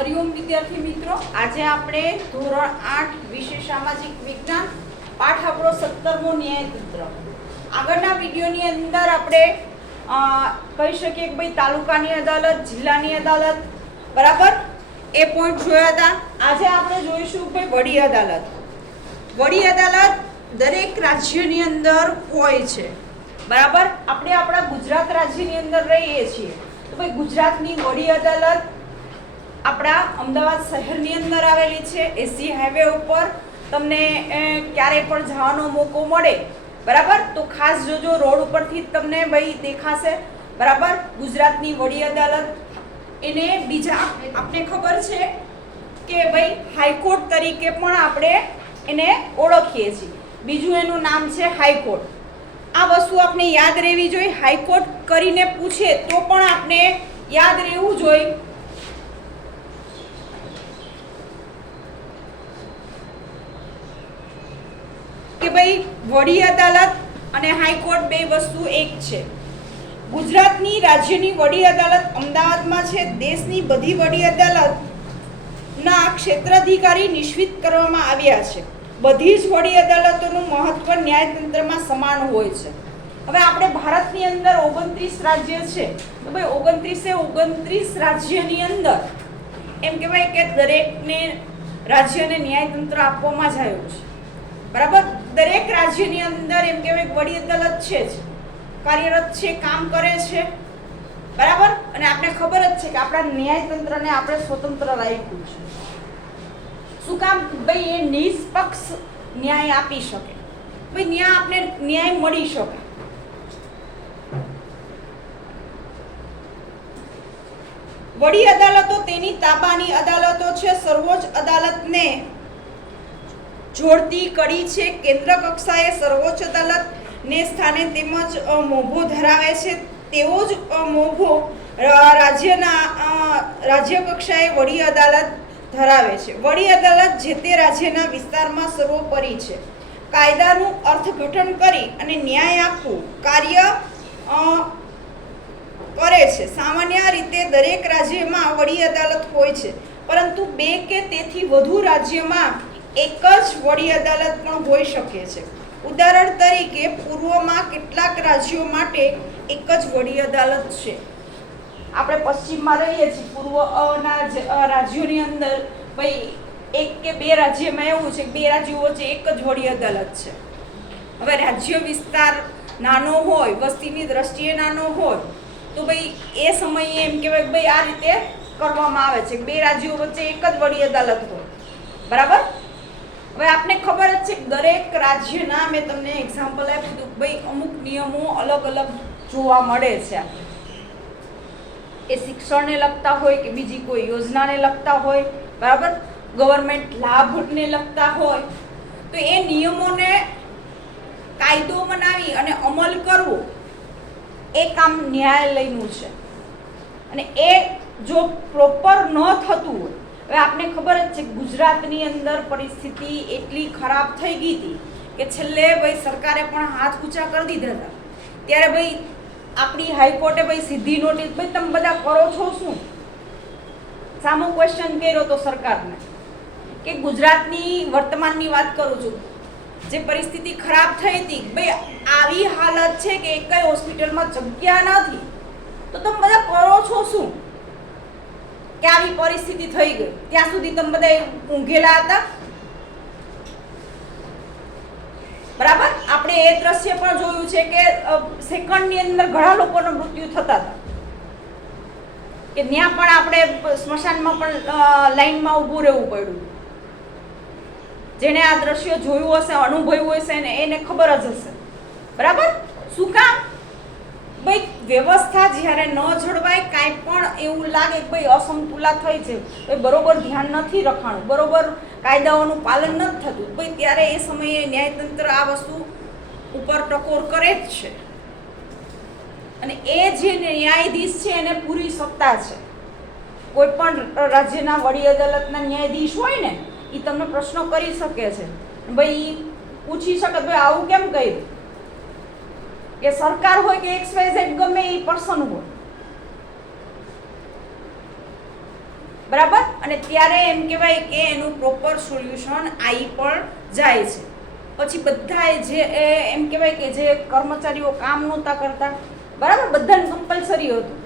हरिओम विद्यार्थी मित्रों, आज आपणे धोरण 8 विषय सामाजिक विज्ञान पाठ आपणो 17मो न्यायतंत्र। આગળના વિડિયોની અંદર આપણે કહી શકીએ કે ભાઈ તાલુકાની અદાલત, જિલ્લાની અદાલત, બરાબર એ પોઈન્ટ જોયા હતા। આજે આપણે જોઈશું ભાઈ વડી અદાલત। વડી અદાલત દરેક રાજ્યની અંદર હોય છે, બરાબર। આપણે આપણા ગુજરાત રાજ્યની અંદર રહીએ છીએ તો ભાઈ ગુજરાતની વડી અદાલત આપણા અમદાવાદ શહેરની અંદર આવેલી છે। એસી હાઈવે ઉપર તમને ક્યારે પણ જવાનો મોકો મળે, બરાબર, તો ખાસ જોજો, રોડ ઉપરથી તમને ભાઈ દેખાશે, બરાબર। ગુજરાતની વડી અદાલત એને બીજા આપણે ખબર છે કે ભાઈ હાઈકોર્ટ તરીકે પણ આપણે એને ઓળખીએ છીએ। બીજું એનું નામ છે હાઈકોર્ટ। આ વસ્તુ આપણે યાદ રહેવી જોઈએ। હાઈકોર્ટ કરીને પૂછે તો પણ આપણે યાદ રહેવું જોઈએ કે ભાઈ વડી અદાલત અને હાઈકોર્ટ બે વસ્તુ એક છે। ગુજરાતની રાજ્યની વડી અદાલત અમદાવાદમાં છે। દેશની બધી વડી અદાલતના ક્ષેત્રાધિકારી નિશ્ચિત કરવામાં આવ્યા છે। બધી જ વડી અદાલતોનું મહત્વ ન્યાયતંત્રમાં સમાન હોય છે। હવે આપણે ભારતની અંદર 29 રાજ્ય છે તો ભાઈ 29 રાજ્યની અંદર એમ કહેવાય કે દરેકને રાજ્યને ન્યાયતંત્ર આપવામાં જ આવ્યું છે, બરાબર। દરેક રાજ્યની અંદર એમ કહેવાય કે વડી અદાલત છે જ, કાર્યરત છે, કામ કરે છે, બરાબર। અને આપણે ખબર જ છે કે આપણા ન્યાયતંત્રને આપણે સ્વતંત્ર રાખ્યું છે। શું કામ? ભાઈ એ નિષ્પક્ષ ન્યાય આપી શકે, ભાઈ આપણે ન્યાય મળી શકે। વડી અદાલતો તેની તાબાની અદાલતો છે। સર્વોચ્ચ અદાલતને જોડતી કડી છે। કેન્દ્ર કક્ષાએ સર્વોચ્ચ અદાલત ને સ્થાને તેમજ મોભો ધરાવે છે, તેવો જ મોભો રાજ્ય કક્ષાએ વડી અદાલત ધરાવે છે। વડી અદાલત જે તે રાજ્યના વિસ્તારમાં સર્વોપરી છે। કાયદાનું અર્થઘટન કરી અને ન્યાય આપવું કાર્ય કરે છે। સામાન્ય રીતે દરેક રાજ્યમાં વડી અદાલત હોય છે, પરંતુ બે કે તેથી વધુ રાજ્યમાં એક જ વડી અદાલત પણ હોઈ શકે છે। ઉદાહરણ તરીકે પૂર્વમાં કેટલાક રાજ્યો માટે એક જ વડી અદાલત છે। આપણે પશ્ચિમમાં રહીએ છીએ, પૂર્વના રાજ્યોની અંદર ભાઈ એક કે બે રાજ્યમાં એવું છે કે બે રાજ્યો વચ્ચે એક જ વડી અદાલત છે। હવે રાજ્ય વિસ્તાર નાનો હોય, વસ્તીની દ્રષ્ટિએ નાનો હોય તો ભાઈ એ સમયે એમ કહેવાય કે ભાઈ આ રીતે કરવામાં આવે છે, બે રાજ્યો વચ્ચે એક જ વડી અદાલત હોય, બરાબર। હવે આપને ખબર જ છે કે દરેક રાજ્યના મેં તમને એક્ઝામ્પલ આપ્યું હતું, ભાઈ અમુક નિયમો અલગ અલગ જોવા મળે છે। એ શિક્ષણને લગતા હોય કે બીજી કોઈ યોજનાને લગતા હોય, બરાબર, ગવર્મેન્ટ લાભને લગતા હોય, તો એ નિયમોને કાયદો બનાવી અને અમલ કરવો એ કામ ન્યાયાલયનું છે। અને એ જો પ્રોપર ન થતું હોય, હવે આપને ખબર જ છે ગુજરાતની અંદર પરિસ્થિતિ એટલી ખરાબ થઈ ગઈ હતી કે છેલ્લે ભાઈ સરકારે પણ હાથ ઊંચા કરી દીધા હતા। ત્યારે ભાઈ આપણી હાઈકોર્ટે ભાઈ સીધી નોટિસ, ભાઈ તમે બધા કરો છો શું? સામો ક્વેશ્ચન કર્યો તો સરકારને કે ગુજરાતની વર્તમાનની વાત કરું છું, જે પરિસ્થિતિ ખરાબ થઈ હતી, ભાઈ આવી હાલત છે કે એકય હોસ્પિટલમાં જગ્યા નથી, તો તમે બધા કરો છો શું કે આવી પરિસ્થિતિ થઈ ગઈ? ત્યાં સુધી તમે બધા ઊંઘેલા હતા, બરાબર। આપણે એ દ્રશ્ય પણ જોયું છે કે સેકન્ડની અંદર ઘણા લોકોના મૃત્યુ થતા હતા, કે ત્યાં પણ આપણે સ્મશાનમાં પણ લાઈનમાં ઊભું રહેવું પડ્યું। જેને આ દ્રશ્ય જોયું હશે, અનુભવ્યું હશે ને એને ખબર જ હશે, બરાબર। શું કામ? ભાઈ વ્યવસ્થા જ્યારે ન જળવાય, કાંઈ પણ એવું લાગે કે ભાઈ અસમતુલા થઈ છે, ભાઈ બરોબર ધ્યાન નથી રખાણું, બરોબર કાયદાઓનું પાલન નથી થતું, ભાઈ ત્યારે એ સમયે ન્યાયતંત્ર આ વસ્તુ ઉપર ટકોર કરે જ છે। અને એ જે ન્યાયાધીશ છે એને પૂરી સત્તા છે। કોઈ પણ રાજ્યના વડી અદાલતના ન્યાયાધીશ હોય ને, એ તમને પ્રશ્નો કરી શકે છે, ભાઈ પૂછી શકે ભાઈ આવું કેમ કર્યું, કે સરકાર હોય કે XYZ ગમે એ પર્સન હોય, બરાબર, અને ત્યારે એમ કહેવાય કે એનું પ્રોપર સોલ્યુશન આવી પણ જાય છે. પછી બધાએ જે એમ કહેવાય કે જે કર્મચારીઓ કામ નહોતા કરતા, બરાબર, બધાને કમ્પલસરી હતું.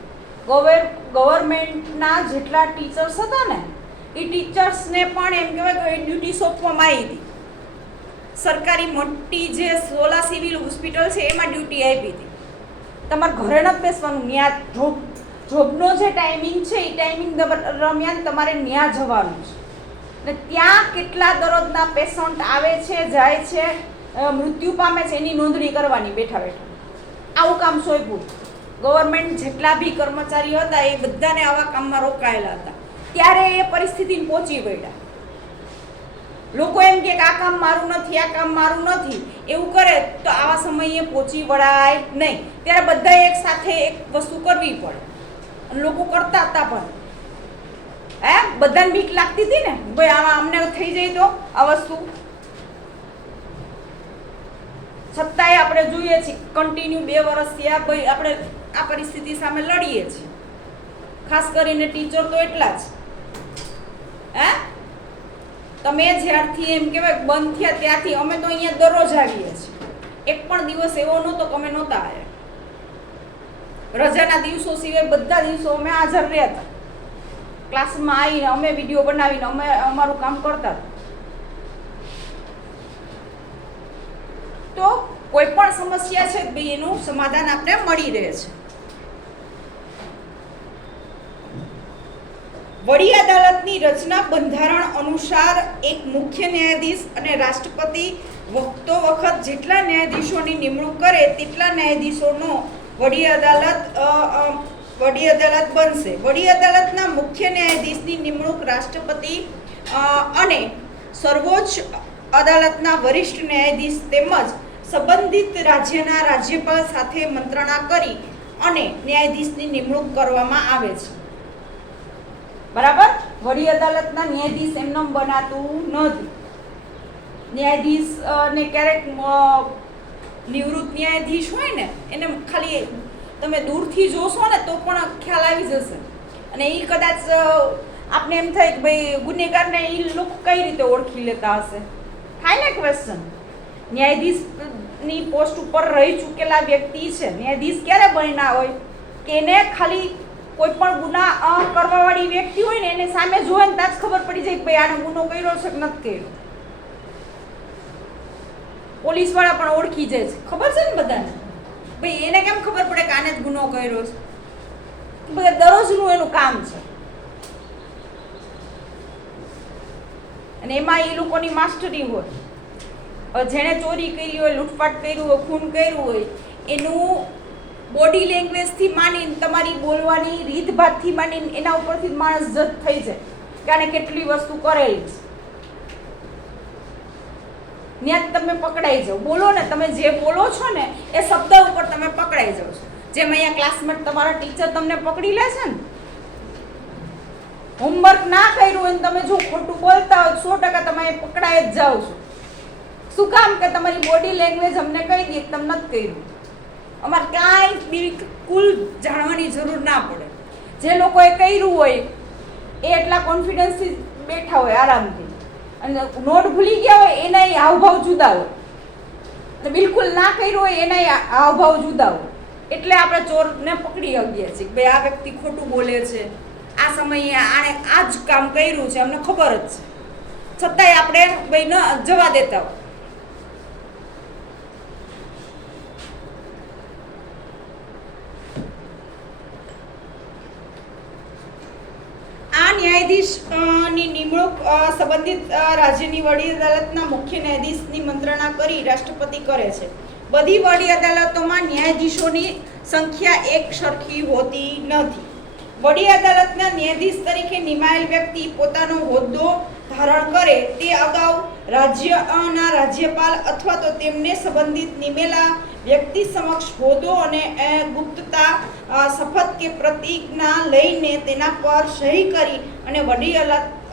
ગવર્મેન્ટના જેટલા ટીચર્સ હતા ને એ ટીચર્સને પણ એમ કહેવાય કે ડ્યુટી સોંપવામાં આવી હતી. સરકારી મોટી જે 16 સિવિલ હોસ્પિટલ છે એમાં ડ્યુટી આપી હતી. તમારે ઘરે નથી બેસવાનું, ત્યાં જોબનો જે ટાઈમિંગ છે એ ટાઈમિંગ દરમિયાન તમારે ત્યાં જવાનું છે. ને ત્યાં કેટલા દર્દના પેશન્ટ આવે છે, જાય છે, મૃત્યુ પામે છે એની નોંધણી કરવાની બેઠા બેઠા. આવું કામ સોંપ્યું. ગવર્મેન્ટ જેટલા બી કર્મચારીઓ હતા એ બધાને આવા કામમાં રોકાયેલા હતા. ત્યારે એ પરિસ્થિતિને પહોંચી વળ્યા. લોકો એમ કે આ કામ મારું નથી, આ કામ મારું નથી, એવું કરે તો આવા સમયે પહોંચી વળાય નહીં. ત્યારે બધા એક સાથે એક વસ્તુ કરવી પડે અને લોકો કરતા હતા પણ. બધાને બીક લાગતી હતી ને, ભાઈ આમાં અમને થઈ જાય તો આ વસ્તુ. છતાંય આપણે જોઈએ છીએ કન્ટિન્યુ 2 વર્ષથી ભાઈ આપણે આ પરિસ્થિતિ સામે લડીએ છીએ. ખાસ કરીને ટીચર તો એટલા જ. તમે જ્યારથી એમ કહેવાય બંધ થયા ત્યાંથી અમે તો અહીંયા દરરોજ આવીએ છીએ. એક પણ દિવસ એવો નહોતો કે અમે નહોતા આવ્યા. રજાના દિવસો સિવાય બધા દિવસો અમે હાજર રહેતા. ક્લાસમાં આવીને અમે વિડીયો બનાવીને અમે અમારું કામ કરતા. તો કોઈ પણ સમસ્યા છે ભાઈ એનું સમાધાન આપણે મળી રહે છે. વડી અદાલતની રચના બંધારણ અનુસાર એક મુખ્ય ન્યાયાધીશ અને રાષ્ટ્રપતિ વખતો વખત જેટલા ન્યાયાધીશોની નિમણૂક કરે તેટલા ન્યાયાધીશોનો વડી અદાલત બનશે. વડી અદાલતના મુખ્ય ન્યાયાધીશની નિમણૂક રાષ્ટ્રપતિ અને સર્વોચ્ચ અદાલતના વરિષ્ઠ ન્યાયાધીશ તેમજ સંબંધિત રાજ્યના રાજ્યપાલ સાથે મંત્રણા કરી અને ન્યાયાધીશની નિમણૂક કરવામાં આવે છે. બરાબર, વડી અદાલતના ન્યાયાધીશ એમને બનાતું નથી. ન્યાયાધીશ ને ક્યારેક નિવૃત્ત ન્યાયાધીશ હોય ને એને ખાલી તમે દૂરથી જોશો ને તો પણ ખ્યાલ આવી જશે. અને એ કદાચ આપને એમ થાય કે ભાઈ ગુનેગારને એ લોકો કઈ રીતે ઓળખી લેતા હશે. થાય ને ક્વેશ્ચન. ન્યાયાધીશની પોસ્ટ ઉપર રહી ચૂકેલા વ્યક્તિ છે, ન્યાયાધીશ ક્યારે બન્યા હોય કે એને ખાલી કોઈ પણ ગુના કરવાવાળી વ્યક્તિ હોય ને એને સામે જોવે ને ત્યાં જ ખબર પડી જાય કે ભાઈ આને ગુનો કર્યો છે કે નથી કર્યો. પોલીસવાળા પણ ઓળખી જાય છે, ખબર છે ને બધાને. ભાઈ એને કેમ ખબર પડે કે આને જ ગુનો કર્યો છે? બધા દરરોજનું એનું કામ છે. અને એમાં એ લોકોની માસ્ટરી હોય. જેણે ચોરી કરી હોય, લૂંટફાટ કર્યું હોય, ખૂન કર્યું હોય, એનું બોડી લેંગ્વેજથી માંડીને તમારી બોલવાની રીતભાતથી માંડીને એના ઉપરથી માણસ જજ થઈ જાય કે આને કેટલી વસ્તુ કરેલી છે. ત્યાં તમે પકડાઈ જાઓ. બોલો ને, તમે જે બોલો છો ને એ શબ્દ ઉપર તમે પકડાઈ જાઓ છો. જેમ અહીંયા ક્લાસમેટ તમારા ટીચર તમને પકડી લે છે ને, હોમવર્ક ના કર્યું હોય તમે જો ખોટું બોલતા હોય 100% તમે પકડાઈ જ જાઓ છો. શું કામ? કે તમારી બોડી લેંગ્વેજ અમને કહી દે તમે નથી કર્યું. અમારે કાંઈ બિલકુલ જાણવાની જરૂર ના પડે. જે લોકોએ કર્યું હોય એ એટલા કોન્ફિડન્સથી બેઠા હોય આરામથી, અને નોટ ભૂલી ગયા હોય એના હાવભાવ જુદા હોય, અને બિલકુલ ના કર્યું હોય એના હાવભાવ જુદા હોય. એટલે આપણે ચોરને પકડી શકીએ છીએ કે ભાઈ આ વ્યક્તિ ખોટું બોલે છે, આ સમયે આણે આ જ કામ કર્યું છે, અમને ખબર જ છે, છતાંય આપણે ભાઈ ન જવા દેતા હોય. ન્યાયાધીશની નિમણૂક સંબંધિત રાજ્યની વડી અદાલતના મુખ્ય ન્યાયાધીશની મંત્રણા કરી રાષ્ટ્રપતિ કરે છે. બધી વડી અદાલતોમાં ન્યાયાધીશોની સંખ્યા એક સરખી હોતી નથી. વડી અદાલતના ન્યાયાધીશ તરીકે નિમાયેલ વ્યક્તિ પોતાનો હોદ્દો ધારણ કરે તે અગાઉ રાજ્યના રાજ્યપાલ અથવા તો તેમને સંબંધિત નિમેલા વ્યક્તિ સમક્ષ હોદ્દો અને ગુપ્તતા શપથ કે પ્રતિજ્ઞા લઈને તેના પર સહી કરી અને વડી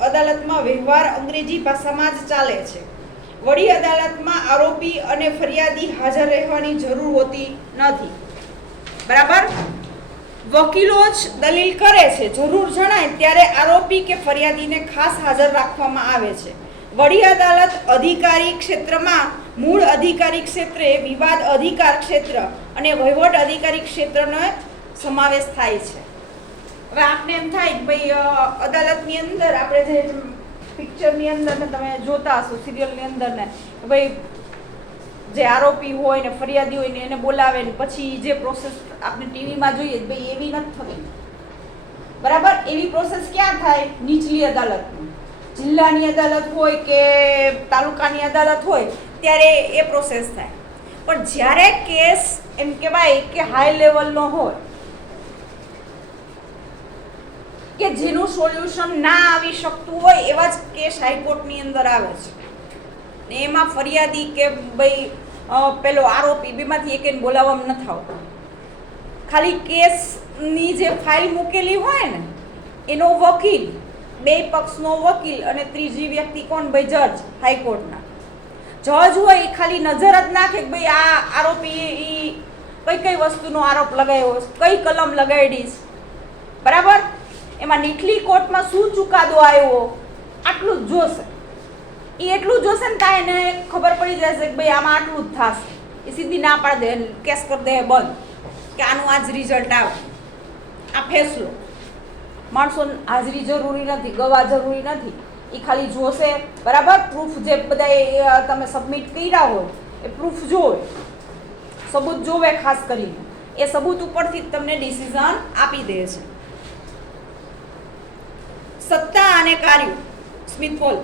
અદાલતમાં વ્યવહાર અંગ્રેજી ભાષામાં જ ચાલે છે. વડી અદાલતમાં આરોપી અને ફરિયાદી હાજર રહેવાની જરૂર હોતી નથી. બરાબર? વકીલો જ દલીલ કરે છે. જરૂર જણાય ત્યારે આરોપી કે ફરિયાદીને ખાસ હાજર રાખવામાં આવે છે. વડી અદાલત અધિકારી ક્ષેત્રમાં મૂળ અધિકારી ક્ષેત્રે, વિવાદ અધિકાર ક્ષેત્ર અને વહીવટ અધિકારી ક્ષેત્રનો સમાવેશ થાય છે. હવે આપને એમ થાય કે ભાઈ અદાલતની અંદર આપણે જે પિક્ચરની અંદર ને તમે જોતા હશો, સિરિયલની અંદર ને ભાઈ જે આરોપી હોય ને ફરિયાદી હોય ને એને બોલાવે ને પછી જે પ્રોસેસ આપણે ટીવીમાં જોઈએ ભાઈ એવી નથી થતી. બરાબર, એવી પ્રોસેસ ક્યાં થાય? નીચલી અદાલતમાં, જિલ્લાની અદાલત હોય કે તાલુકાની અદાલત હોય ત્યારે એ પ્રોસેસ થાય. પણ જ્યારે કેસ એમ કહેવાય કે હાઈ લેવલનો હોય કે જેનું સોલ્યુશન ના આવી શકતું હોય એવા જ કેસ હાઈકોર્ટની અંદર આવે છે. ને એમાં ફરિયાદી કે ભાઈ પેલો આરોપી બેમાંથી એકને બોલાવવામાં નથી આવતો. ખાલી કેસની જે ફાઇલ મૂકેલી હોય ને એનો વકીલ, બે પક્ષનો વકીલ અને ત્રીજી વ્યક્તિ કોણ? ભાઈ જજ, હાઈકોર્ટના જજ હોય એ ખાલી નજર જ નાખે કે ભાઈ આ આરોપી કઈ કઈ વસ્તુનો આરોપ લગાવ્યો, કઈ કલમ લગાડીશ. બરાબર, એમાં નીચલી કોર્ટમાં શું ચુકાદો આવ્યો આટલું જ જોશે. એ એટલું જોશે ને ત્યાં એને ખબર પડી જશે કે ભાઈ આમાં આટલું જ થશે. એ સીધી ના પાડી દે, કેસ કરી દે બંધ, કે આનું આ જ રિઝલ્ટ આવે, આ ફેસલો. માણસો હાજરી જરૂરી નથી, ગવાહ જરૂરી નથી, એ ખાલી જોશે. બરાબર, પ્રૂફ જે બધા તમે સબમિટ કર્યા હોય એ પ્રૂફ જોવે, સબૂત જોવે. ખાસ કરીને એ સબૂત ઉપરથી તમને ડિસિઝન આપી દે છે. સત્તા અને કાર્યો, સ્મિથ પોલ.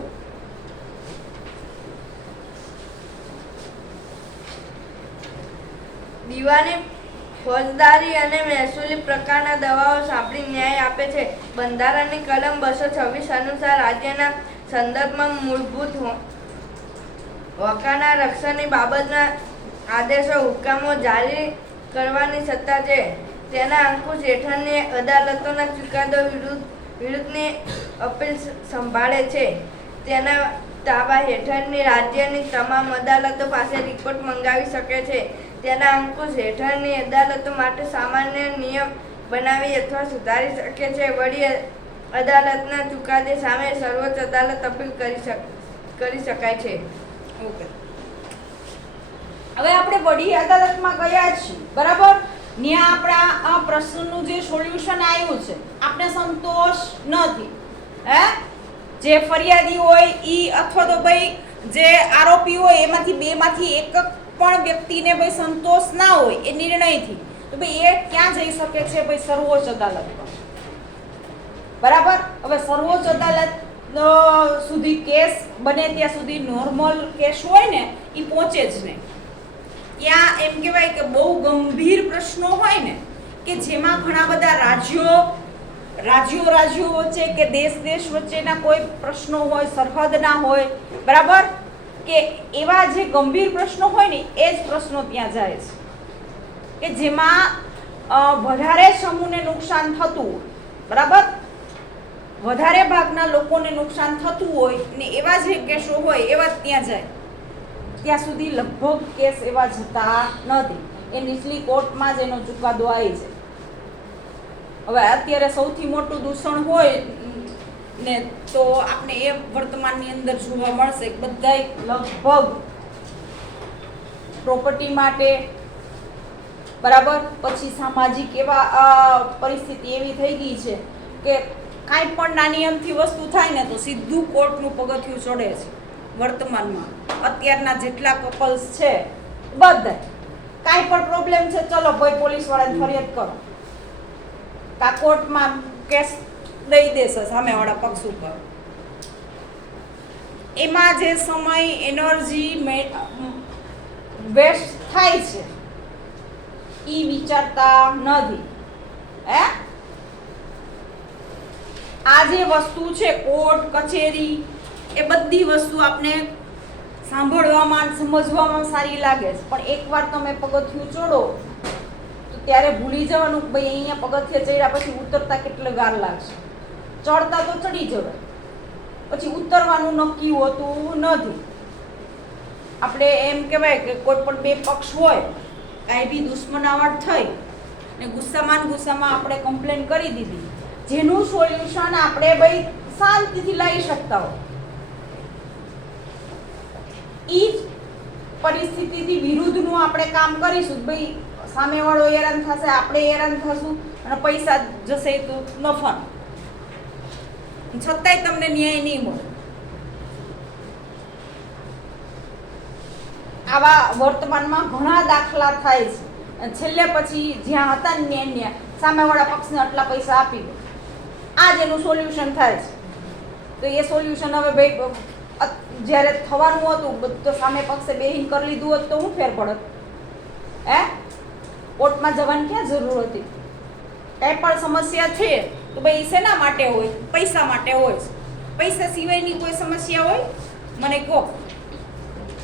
દીવાની ફોજદારી અને મહેસૂલી પ્રકારના દાવાઓ સાંભળી ન્યાય આપે છે. બંધારણની કલમ 226 અનુસાર રાજ્યના સંદર્ભમાં મૂળભૂત હકોના રક્ષણની બાબતના આદેશો, હુકમો જારી કરવાની સત્તા છે. તેના અંકુશ હેઠળની અદાલતોના ચુકાદો વિરુદ્ધની અપીલ સંભાળે છે. તેના તાબા હેઠળની રાજ્યની તમામ અદાલતો પાસે રિપોર્ટ મંગાવી શકે છે. તેના અંકુશ હેઠળની અદાલતો માટે સામાન્ય નિયમ બનાવી અથવા સુધારી શકે છે. વડી અદાલતના ચુકાદે સામે સર્વોચ્ચ અદાલત અપીલ કરી શકાય છે. ઓકે, હવે આપણે વડી અદાલતમાં ગયા છીએ. બરાબર, ત્યાં આપણા આ પ્રશ્નનું જે સોલ્યુશન આવ્યું છે આપણે સંતોષ નથી. જે ફરિયાદી હોય ઈ અથવા તો ભાઈ જે આરોપી હોય એમાંથી બેમાંથી એક પણ વ્યક્તિને ભાઈ સંતોષ ના હોય એ નિર્ણયથી, તો ભાઈ એ ક્યાં જઈ શકે છે? ભાઈ સર્વોચ્ચ અદાલતમાં. બરાબર, હવે સર્વોચ્ચ અદાલત સુધી કેસ બને ત્યાં સુધી નોર્મલ કેસ હોય ને એ પહોંચે જ નહીં. ત્યાં એમ કહેવાય કે બહુ ગંભીર પ્રશ્નો હોય ને કે જેમાં ઘણા બધા રાજ્યો વચ્ચે કે દેશ વચ્ચેના કોઈ પ્રશ્નો હોય, સરહદના હોય. બરાબર, કે એવા જે ગંભીર પ્રશ્નો હોય ને એ જ પ્રશ્નો ત્યાં જાય છે કે જેમાં વધારે સમૂહને નુકસાન થતું હોય. બરાબર, વધારે ભાગના લોકોને નુકસાન થતું હોય ને એવા જે કેસો હોય એવા જ ત્યાં જાય. ત્યાં સુધી લગભગ કેસ એવા જતા નથી. એ નીચલી કોર્ટમાં જ એનો ચુકાદો આવી છે. હવે અત્યારે સૌથી મોટું દૂષણ હોય ને તો આપણે એ વર્તમાનની અંદર જોવા મળશે કે બધાય લગભગ પ્રોપર્ટી માટે, બરાબર, પછી સામાજિક એવા પરિસ્થિતિ એવી થઈ ગઈ છે કે કાંઈ પણ નાની અમથી વસ્તુ થાય ને તો સીધું કોર્ટનું પગથિયું ચડે છે. વર્તમાનમાં અત્યારના જેટલા કપલ્સ છે બધા કાંઈ પણ પ્રોબ્લેમ છે, ચલો ભાઈ પોલીસવાળાને ફરિયાદ કરો, કા કોર્ટમાં કેસ દઈ દેશે સામેવાળા પક્ષ ઉપર. એમાં જે સમય, એનર્જી વેસ્ટ થાય છે એ વિચારતા નથી. આ જે વસ્તુ છે કોર્ટ કચેરી, એ બધી વસ્તુ આપણે સાંભળવામાં સમજવામાં સારી લાગે છે, પણ એકવાર તમે પગથિયું ચડો તો ત્યારે ભૂલી જવાનું કે ભાઈ અહીંયા પગથિયા ચડ્યા પછી ઉતરતા કેટલી વાર લાગશે. ચડતા તો ચડી જવાય, પછી ઉતરવાનું નક્કી હોતું નથી. આપણે એમ કહેવાય કે કોઈ પણ બે પક્ષ હોય, કાંઈ બી દુશ્મનાવટ થઈ ને ગુસ્સામાં આપણે કમ્પ્લેન કરી દીધી, જેનું સોલ્યુશન આપણે ભાઈ શાંતિથી લઈ શકતા હો, એ જ પરિસ્થિતિથી વિરુદ્ધનું આપણે કામ કરીશું. ભાઈ સામેવાળો હેરાન થશે, આપણે હેરાન થશું અને પૈસા જશે તો નફા, છતાંય તમને ન્યાય નહીં મળે. આવા વર્તમાનમાં ઘણા દાખલા થાય છે. છેલ્લે પછી જ્યાં હતા ને ત્યાં સામેવાળા પક્ષને આટલા પૈસા આપી દો, આ જ એનું સોલ્યુશન થાય છે. તો એ સોલ્યુશન હવે ભાઈ જ્યારે થવાનું હતું તો સામે પક્ષે બેહીન કરી લીધું હોત તો હું ફેર પડત? કોર્ટમાં જવાની ક્યાં જરૂર હતી? કાંઈ પણ સમસ્યા છે તો ભાઈ શેના માટે હોય? પૈસા માટે હોય. પૈસા સિવાયની કોઈ સમસ્યા હોય મને કહો.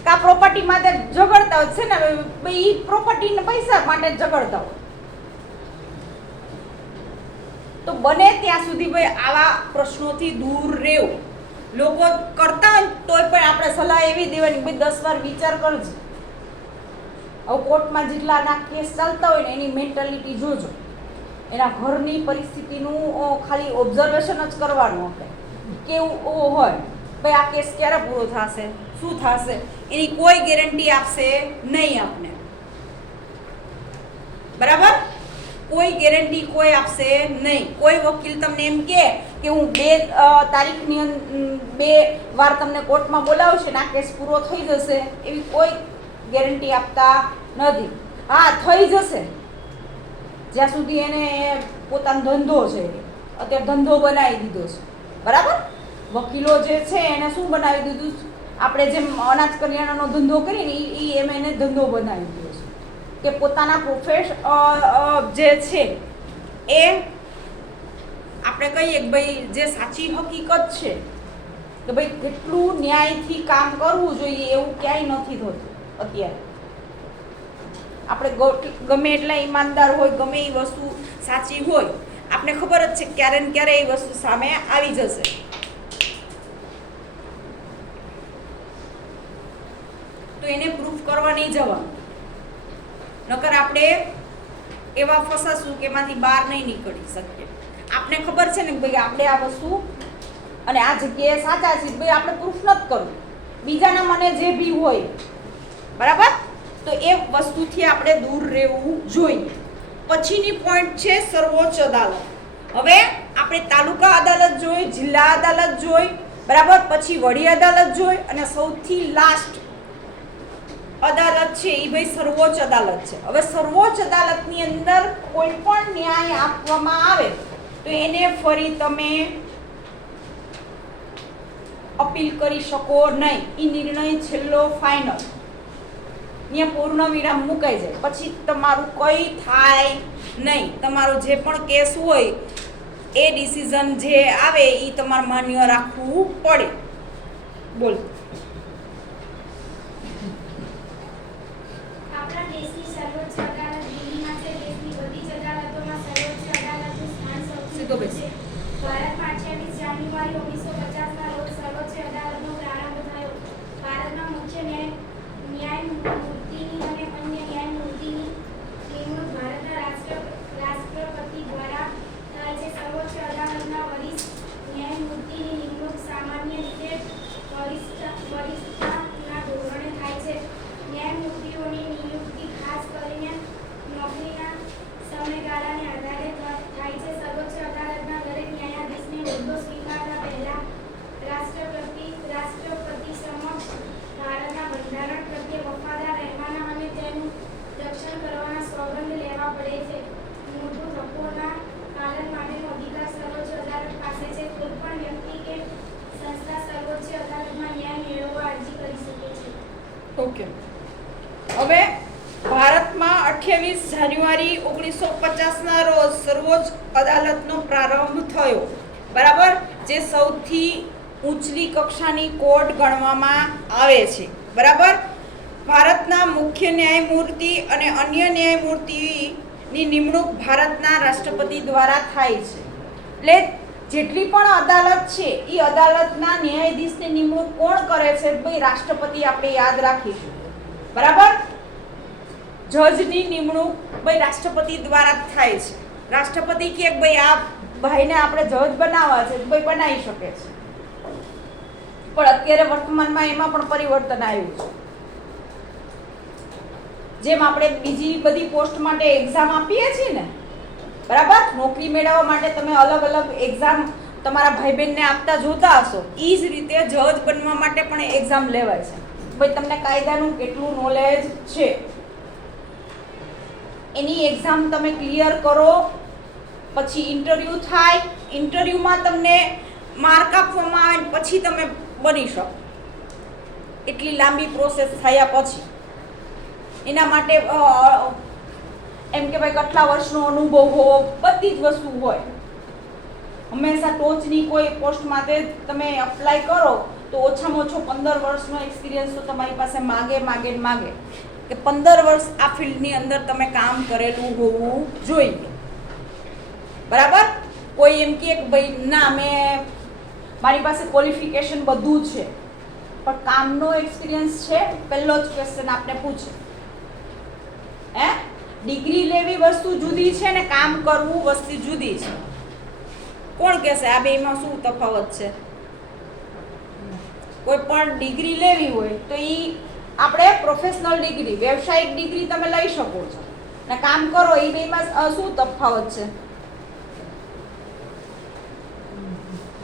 કા પ્રોપર્ટી માટે ઝઘડતા હોય છે ને, ભાઈ પ્રોપર્ટી ને પૈસા માટે ઝઘડતા હોય. તો બને ત્યાં સુધી ભાઈ આવા પ્રશ્નોથી દૂર રહેવું. લોકો કરતા હોય તોય પણ આપણે સલાહ એવી દેવાની, ભાઈ 10 વાર વિચાર કરજો. હવે કોર્ટમાં જેટલાના કેસ ચાલતા હોય ને એની મેન્ટાલિટી જોજો, એના ઘરની પરિસ્થિતિનું ખાલી ઓબ્ઝર્વેશન જ કરવાનું આપણે કેવું હોય. ભાઈ આ કેસ ક્યારે પૂરો થશે, શું થશે, એની કોઈ ગેરંટી આપશે નહીં આપને. બરાબર? કોઈ ગેરંટી કોઈ આપશે નહીં. કોઈ વકીલ તમને એમ કે હું 2 તારીખની 2 વાર તમને કોર્ટમાં બોલાવશે ને આ કેસ પૂરો થઈ જશે, એવી કોઈ ગેરંટી આપતા નથી. હા, થઈ જશે જ્યાં સુધી એને પોતાનો ધંધો છે, અત્યારે ધંધો બનાવી દીધો છે. બરાબર? વકીલો જે છે એને શું બનાવી દીધું? આપણે જેમ અનાજ કરિયાણાનો ધંધો કરીએ ને એમ એને ધંધો બનાવી દીધો છે કે પોતાના પ્રોફેશન જે છે એ આપણે કહીએ કે ભાઈ જે સાચી હકીકત છે કે ભાઈ કેટલું ન્યાયથી કામ કરવું જોઈએ એવું ક્યાંય નથી થતું અત્યારે. આપણે ગમે એટલા ઈમાનદાર હોય, ગમે એ વસ્તુ સાચી હોય, આપણે ખબર જ છે ક્યારે ને ક્યારે એ વસ્તુ સામે આવી જશે. તો એને પ્રૂફ કરવા નહીં જવાનું, નકર આપણે એવા ફસાશું કે એમાંથી બહાર નહીં નીકળી શકીએ. આપણે ખબર છે ને ભાઈ આપણે આ વસ્તુ અને આ જગ્યાએ સાચા છે, ભાઈ આપણે પ્રૂફ નથી કરવું, બીજાના મને જે બી હોય. બરાબર? તો એ વસ્તુથી આપણે દૂર રહેવું જોઈએ. પછીની પોઈન્ટ છે સર્વોચ્ચ અદાલત. હવે આપણે તાલુકા અદાલત જોઈ, જિલ્લા અદાલત જોઈ, બરાબર, પછી વડી અદાલત જોઈ અને સૌથી લાસ્ટ અદાલત છે એ ભાઈ સર્વોચ્ચ અદાલત છે. હવે સર્વોચ્ચ અદાલતની અંદર કોઈ પણ ન્યાય આપવામાં આવે તો એને ફરી તમે અપીલ કરી શકો નહીં. એ નિર્ણય છેલ્લો ફાઇનલ ત્યાં પૂર્ણ વિરામ મુકાઈ જાય, પછી તમારું કંઈ થાય નહીં. તમારો જે પણ કેસ હોય એ ડિસિઝન જે આવે એ તમારે માન્ય રાખવું પડે. બોલ. આપણા દેશની સર્વોચ્ચ અદાલત દિલ્હીમાં છે. દેશની બધી જ અદાલતોમાં સર્વોચ્ચ અદાલતનું સ્થાન સૌથી ઊંચું છે. ભારતમાં 28 જાન્યુઆરી 1950ના રોજ સર્વોચ્ચ અદાલતનો પ્રારંભ થયો. ભારતમાં મુખ્ય ન્યાયમૂર્તિની અને અન્ય ન્યાયમૂર્તિની નિમણૂક ભારતના રાષ્ટ્રપતિ દ્વારા થાય છે. સર્વોચ્ચ અદાલતના વરિષ્ઠ ન્યાયમૂર્તિની નિમણૂક સામાન્ય રીતે વરિષ્ઠતાના ધોરણે થાય છે. ન્યાયમૂર્તિઓની નિયુક્તિ ખાસ કરીને નોકરીના સમયગાળાને આધારે થાય છે. સર્વોચ્ચ અદાલતના દરેક ન્યાયાધીશને હોદ્દો સ્વીકારતા પહેલા રાષ્ટ્રપતિ સમક્ષ ભારતના બંધારણ પ્રત્યે વફાદાર રહેવાના અને તેનું રક્ષણ કરવાના સોગંદ લેવા પડે છે. મૂળભૂત હકોના પાલન માટેનો અધિકાર સર્વોચ્ચ અદાલત પાસે છે. કોઈ પણ વ્યક્તિ કે સંસ્થા સર્વોચ્ચ અદાલતમાં ન્યાય મેળવવા અરજી કરી શકે છે. ઓકે. હવે ભારતમાં 28 જાન્યુઆરી 1950ના રોજ સર્વોચ્ચ અદાલતનો પ્રારંભ થયો. બરાબર? જે સૌથી ઊંચી કક્ષાની કોર્ટ ગણવામાં આવે છે. બરાબર? ભારતના મુખ્ય ન્યાયમૂર્તિ અને અન્ય ન્યાયમૂર્તિની નિમણૂક ભારતના રાષ્ટ્રપતિ દ્વારા થાય છે. એટલે જેટલી પણ અદાલત છે એ અદાલતના ન્યાયાધીશની નિમણૂક કોણ કરે છે? ભાઈ રાષ્ટ્રપતિ. આપણે યાદ રાખીશું. બરાબર? જજની નિમણૂક ભાઈ રાષ્ટ્રપતિ દ્વારા જ થાય છે. રાષ્ટ્રપતિ કે ભાઈ આ ભાઈને આપણે જજ બનાવવા છે, ભાઈ બનાવી શકે છે. પણ અત્યારે વર્તમાનમાં એમાં પણ પરિવર્તન આવ્યું છે. જેમ આપણે બીજી બધી પોસ્ટ માટે એક્ઝામ આપીએ છીએ ને, બરાબર, નોકરી મેળવવા માટે તમે અલગ અલગ એક્ઝામ તમારા ભાઈ બહેનને આપતા જોતા હશો, એ જ રીતે જજ બનવા માટે પણ એક્ઝામ લેવાય છે. ભાઈ તમને કાયદાનું કેટલું નોલેજ છે, એની એક્ઝામ તમે ક્લિયર કરો, પછી ઇન્ટરવ્યૂ થાય, ઇન્ટરવ્યૂમાં તમને માર્ક આપવામાં આવે, પછી તમે બની શકો. એટલી લાંબી પ્રોસેસ થયા પછી એના માટે એમ કે ભાઈ કેટલા વર્ષનો અનુભવ હોવો, બધી જ વસ્તુ હોય. હંમેશા ટોચની કોઈ પોસ્ટ માટે તમે અપ્લાય કરો તો ઓછામાં ઓછો 15 વર્ષનો એક્સપિરિયન્સ તો તમારી પાસે માગે કે 15 વર્ષ આ ફિલ્ડની અંદર તમે કામ કરેલું હોવું જોઈએ. બરાબર. કોઈ એમ કે ભાઈ ના મારી પાસે ક્વોલિફિકેશન બધું છે પણ કામનો એક્સપિરિયન્સ છે, પહેલો જ ક્વેશ્ચન આપણે પૂછે. ડિગ્રી લેવી વસ્તુ જુદી છે ને કામ કરવું વસ્તુ જુદી છે. કોણ કહેશે આ બેમાં શું તફાવત છે? કોઈ પણ ડિગ્રી લેવી હોય તો એ આપણે પ્રોફેશનલ ડિગ્રી, વ્યવસાયિક ડિગ્રી તમે લઈ શકો છો, ને કામ કરો, એ બેમાં શું તફાવત છે?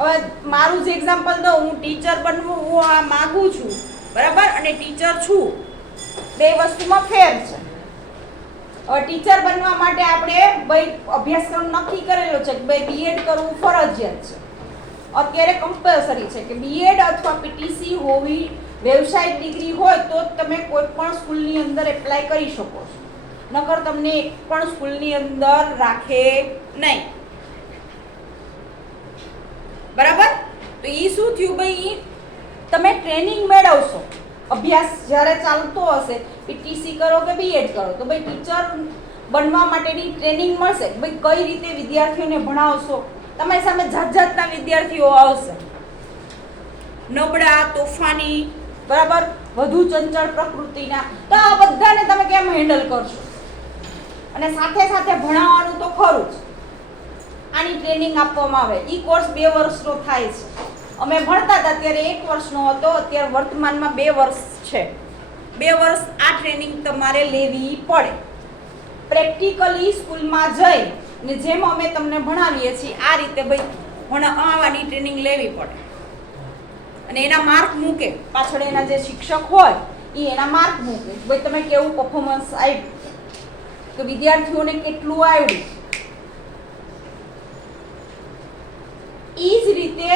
હવે મારું જ એક્ઝામ્પલ દઉં, હું ટીચર બનવું માગું છું, બરાબર, અને ટીચર છું, બે વસ્તુમાં ફેર છે. હવે ટીચર બનવા માટે આપણે ભાઈ અભ્યાસક્રમ નક્કી કરેલો છે કે ભાઈ બીએડ કરવું ફરજિયાત છે. અત્યારે કમ્પલસરી છે કે બીએડ અથવા પીટીસી હોવી, વ્યવસાયિક ડિગ્રી હોય તો જ તમે કોઈ પણ સ્કૂલની અંદર એપ્લાય કરી શકો છો, નકર તમને એક પણ સ્કૂલની અંદર રાખે નહીં. બરાબર. તો એ શું થયું ભાઈ, તમે ટ્રેનિંગ મેળવશો, અભ્યાસ જ્યારે ચાલતો હશે, પીટીસી કરો કે બીએડ કરો, તો ભાઈ ટીચર બનવા માટેની ટ્રેનિંગ મળશે. ભાઈ કઈ રીતે વિદ્યાર્થીઓને ભણાવશો, તમારી સામે જાતના વિદ્યાર્થીઓ આવશે, નબળા, તોફાની, બરાબર, વધુ ચંચળ પ્રકૃતિના, તો આ બધાને તમે કેમ હેન્ડલ કરશો? અને સાથે સાથે ભણાવવાનું તો ખરું જ, આની ટ્રેનિંગ આપવામાં આવે. ઈ કોર્સ 2 વર્ષનો થાય છે. અમે ભણતા હતા ત્યારે 1 વર્ષનો હતો, અત્યારે વર્તમાનમાં 2 વર્ષ છે. 2 વર્ષ આ ટ્રેનિંગ તમારે લેવી પડે. પ્રેક્ટિકલી સ્કૂલમાં જઈ ને જેમ અમે તમને ભણાવીએ છીએ આ રીતે ભાઈ ભણાવવાની ટ્રેનિંગ લેવી પડે. અને એના માર્ક મૂકે, પાછળ એના જે શિક્ષક હોય એ એના માર્ક મૂકે, ભાઈ તમે કેવું પરફોર્મન્સ આપ્યું, તો વિદ્યાર્થીઓને કેટલું આવડ્યું. એ જ રીતે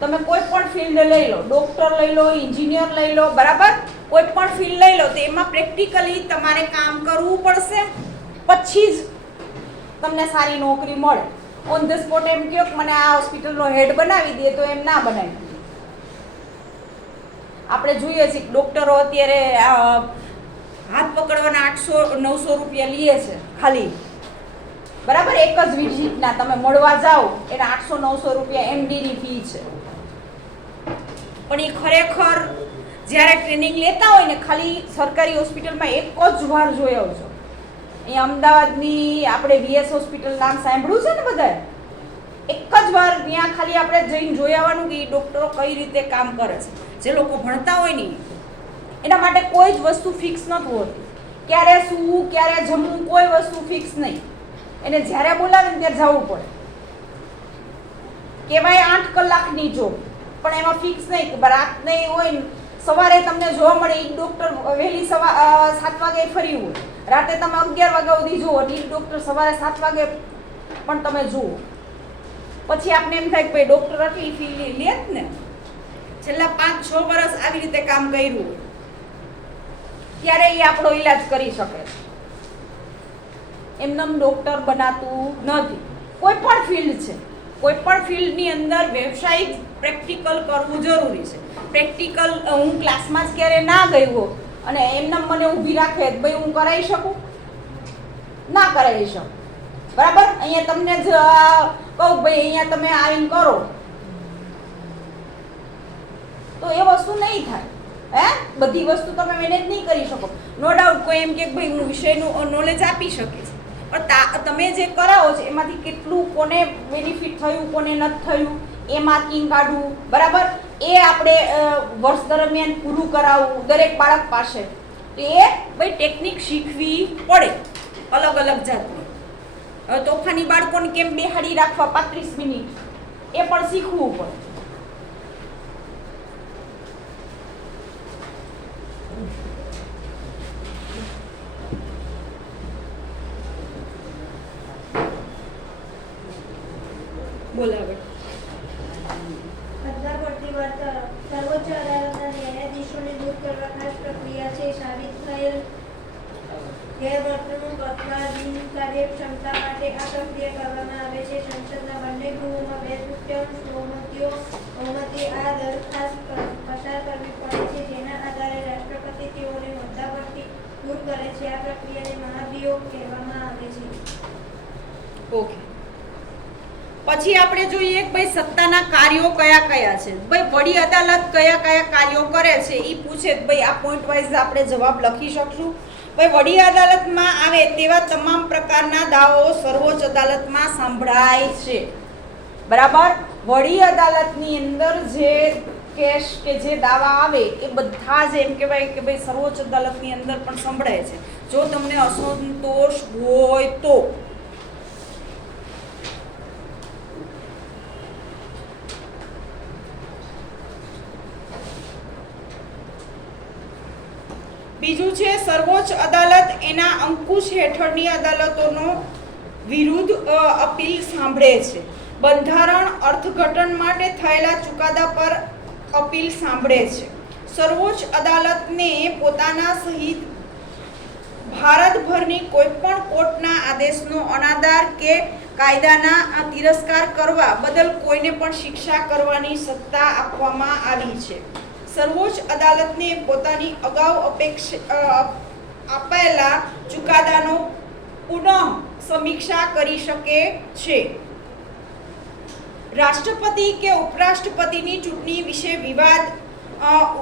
તમે કોઈ પણ ફિલ્ડ લઈ લો, ડોક્ટર લઈ લો, એન્જિનિયર લઈ લો, બરાબર, કોઈ પણ ફિલ્ડ લઈ લો તો એમાં પ્રેક્ટિકલી તમારે કામ કરવું પડશે, પછી જ તમને સારી નોકરી મળે. ઓન ધ સ્પોટ એમ કહો કે મને આ હોસ્પિટલનો હેડ બનાવી દે તો એમ ના બનાવી દે. આપણે જોઈએ છીએ ડોક્ટરો અત્યારે હાથ પકડવાના 800-900 રૂપિયા લે છે ખાલી, બરાબર, એક જ વિઝિટના તમે મળવા જાઓ એના 800-900 રૂપિયા એમડીની ફી છે. પણ એ ખરેખર જ્યારે ટ્રેનિંગ લેતા હોય ને, ખાલી સરકારી હોસ્પિટલમાં એક જ વાર જોઈ આવજો. અહીંયા અમદાવાદની આપણે વીએસ હોસ્પિટલ નામ સાંભળ્યું છે ને બધાએ, એક જ વાર ત્યાં ખાલી આપણે જઈને જોઈ આવવાનું કે એ ડૉક્ટરો કઈ રીતે કામ કરે છે. જે લોકો ભણતા હોય ને એના માટે કોઈ જ વસ્તુ ફિક્સ નથી હોતી, ક્યારે સૂવું, ક્યારે જમવું, કોઈ વસ્તુ ફિક્સ નહીં. એને જ્યારે બોલાવે ને ત્યારે જવું પડે. કહેવાય 8 કલાકની જોબ, પણ એમાં ફિક્સ નહીં કે રાતને હોય ને સવારે તમને જોવા મળે એ ડૉક્ટર વહેલી 7 વાગે ફરી હોય, રાતે તમે 11 વાગ્યા સુધી જુઓ, એ ડૉક્ટર સવારે 7 વાગે પણ તમે જુઓ. પછી આપને એમ થાય કે ભાઈ ડૉક્ટર આટલી ફી લે જ ને, છેલ્લા 5-6 વર્ષ આવી રીતે કામ કર્યું હોય ત્યારે એ આપણો ઈલાજ કરી શકે છે. એમનેમ ડૉક્ટર બનાતું નથી. કોઈ પણ ફિલ્ડ છે, કોઈ પણ ફિલ્ડની અંદર વ્યવસાયિક પ્રેક્ટિકલ કરવું જરૂરી છે. પ્રેક્ટિકલ હું ક્લાસમાં જ ક્યારે ના ગઈ હોઉં અને એમનેમ મને ઊભી રાખે ભાઈ હું કરાવી શકું? ના કરાવી શકું, બરાબર. અહીંયા તમને જ કહું ભાઈ અહીંયા તમે આવીને કરો તો એ વસ્તુ નહીં થાય. બધી વસ્તુ તમે મેનેજ નહીં કરી શકો. નો ડાઉટ કોઈ એમ કે ભાઈ હું વિષયનું નોલેજ આપી શકે છે, પણ તમે જે કરાવો છો એમાંથી કેટલું કોને બેનિફિટ થયું કોને નથી થયું એ માર્કિંગ કાઢવું, બરાબર, એ આપણે વર્ષ દરમિયાન પૂરું કરાવવું દરેક બાળક પાસે. તો એ ભાઈ ટેકનિક શીખવી પડે અલગ અલગ જાતની. હવે તોફાની બાળકોને કેમ બેહાડી રાખવા 35 મિનિટ એ પણ શીખવું પડે. બોલાવે હદના પડતી વાર્તા સર્વોચ્ચ અદાલતના ન્યાયાધીશોને દૂર કરવા ખાસ પ્રક્રિયા છે. સાબિત થયેલ ગેરવર્તણૂક અથવા બિનકાર્યક્ષમતા માટે આ પ્રક્રિયા કરવામાં આવે છે. સંસદના બંને ગૃહોમાં 2/3 બહુમતી આ દરખાસ્ત પસાર કરવી પડે છે, જેના આધારે રાષ્ટ્રપતિ તેઓને હોદ્દા પરથી દૂર કરે છે. આ પ્રક્રિયાને મહાભિયોગ કહેવામાં આવે છે. ઓકે, પછી આપણે જોઈએ કે ભાઈ સત્તાના કાર્યો કયા કયા છે. ભાઈ વડી અદાલત કયા કયા કાર્યો કરે છે એ પૂછે તો ભાઈ આ પોઈન્ટ વાઇઝ આપણે જવાબ લખી શકશું. ભાઈ વડી અદાલતમાં આવે તેવા તમામ પ્રકારના દાવાઓ સર્વોચ્ચ અદાલતમાં સાંભળાય છે, બરાબર. વડી અદાલતની અંદર જે કેસ કે જે દાવા આવે એ બધા જ એમ કહેવાય કે ભાઈ સર્વોચ્ચ અદાલતની અંદર પણ સંભળાય છે. જો તમને અસંતોષ હોય તો બીજું છે સર્વોચ્ચ અદાલત એના અંકુશ હેઠળની અદાલતોનો વિરુદ્ધ અપીલ સાંભળે છે. બંધારણ અર્થઘટન માટે થયેલા ચુકાદા પર અપીલ સાંભળે છે. સર્વોચ્ચ અદાલતને પોતાના સહિત ભારતભરની કોઈપણ કોર્ટના આદેશનો અનાદર કે કાયદાના તિરસ્કાર કરવા બદલ કોઈને પણ શિક્ષા કરવાની સત્તા આપવામાં આવી છે. સર્વોચ્ચ અદાલતને પોતાની અગાઉ અપાયેલા ચુકાદાનો પુનઃ સમીક્ષા કરી શકે છે. રાષ્ટ્રપતિ કે ઉપરાષ્ટ્રપતિની ચૂંટણી વિશે વિવાદ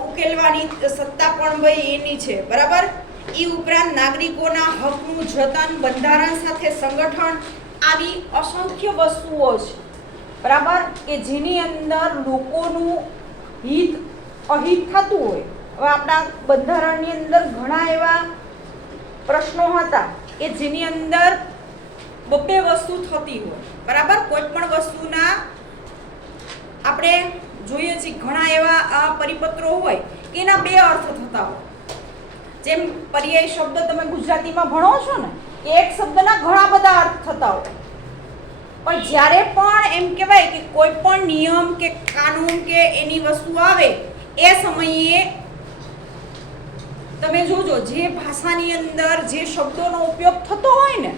ઉકેલવાની સત્તા પણ ભાઈ એની છે, બરાબર. એ ઉપરાંત નાગરિકોના હકનું જતન, બંધારણ સાથે સંગઠન, આવી અસંખ્ય વસ્તુઓ છે, બરાબર, કે જેની અંદર લોકોનું હિત અહિત થતું હોય. હવે આપણા બંધારણની અંદર ઘણા એવા પ્રશ્નો હતા કે જેની અંદર બબ્બે વસ્તુ થતી હોય, બરાબર. કોઈ પણ વસ્તુના આપણે જોઈએ છીએ ઘણા એવા પરિપત્રો હોય કે એના બે અર્થ થતા હોય. જેમ પર્યાય શબ્દ તમે ગુજરાતીમાં ભણો છો ને કે એક શબ્દના ઘણા બધા અર્થ થતા હોય, પણ જ્યારે પણ એમ કહેવાય કે કોઈ પણ નિયમ કે કાનૂન કે એની વસ્તુ આવે એ સમયે તમે જોજો જે ભાષાની અંદર જે શબ્દોનો ઉપયોગ થતો હોય ને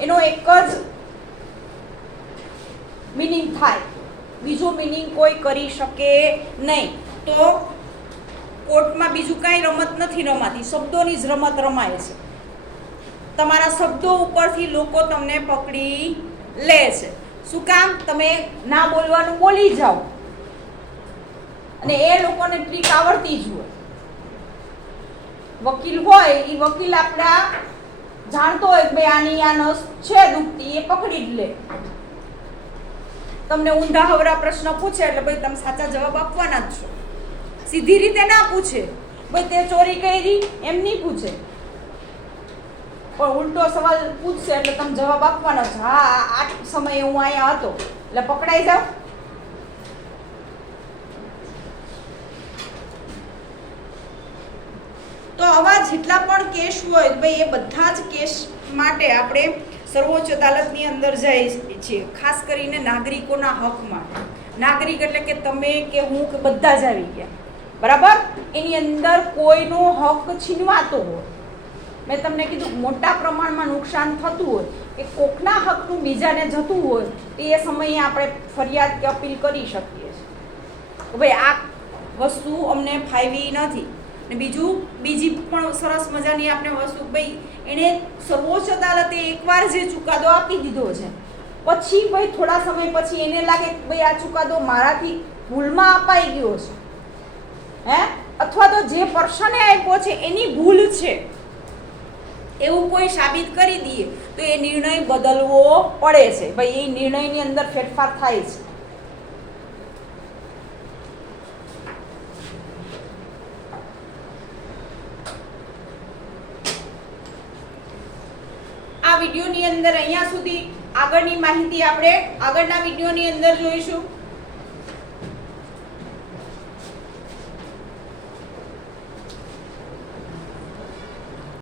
એનો એક જ મીનિંગ થાય, બીજો મીનિંગ કોઈ કરી શકે નહીં. તો કોર્ટમાં બીજું કાંઈ રમત નથી રમાતી, શબ્દોની જ રમત રમાય છે. તમારા શબ્દો ઉપરથી લોકો તમને પકડી લે છે. શું કામ? તમે ના બોલવાનું બોલી જાઓ અને એ લોકોને ટ્રીક આવડતી જ હોય. વકીલ હોય એ વકીલ આપણા જાણતો હોય કે ભાઈ આની આ નસ છે દુખતી, એ પકડી જ લે. તમને ઊંધા હવરા પ્રશ્ન પૂછે એટલે ભાઈ તમે સાચા જવાબ આપવાના જ છો. સીધી રીતે ના પૂછે ભાઈ તે ચોરી કરી એમ નહીં પૂછે, પણ ઉલટો સવાલ પૂછશે એટલે તમે જવાબ આપવાનો છે. હા આ સમયે હું અહીંયા હતો એટલે પકડાઈ જાવ. તો આવા જેટલા પણ કેસ હોય ભાઈ એ બધા જ કેસ માટે આપણે સર્વોચ્ચ અદાલતની અંદર જઈએ છીએ. ખાસ કરીને નાગરિકોના હક માટે. નાગરિક એટલે કે તમે કે હું કે બધા જ આવી ગયા, બરાબર. એની અંદર કોઈનો હક છીનવાતો હોય, મેં તમને કીધું મોટા પ્રમાણમાં નુકસાન થતું હોય કે કોકના હકનું બીજાને જતું હોય તો એ સમયે આપણે ફરિયાદ કે અપીલ કરી શકીએ છીએ ભાઈ આ વસ્તુ અમને ફાવી નથી. ને બીજી પણ સરસ મજાની આપણે વસ્તુ ભાઈ એણે સર્વોચ્ચ અદાલતે એકવાર જે ચુકાદો આપી દીધો છે પછી ભાઈ થોડા સમય પછી એને લાગે કે ભાઈ આ ચુકાદો મારાથી ભૂલમાં અપાઈ ગયો છે, હે, અથવા તો જે પર્સને આપ્યો છે એની ભૂલ છે, એવું કોઈ સાબિત કરી દઈએ તો એ નિર્ણય બદલવો પડે છે, ભાઈ એ નિર્ણયની અંદર ફેરફાર થાય છે. આ વિડીયોની અંદર અહીંયા સુધી આગળની માહિતી આપણે આગળના વિડીયોની અંદર જોઈશું.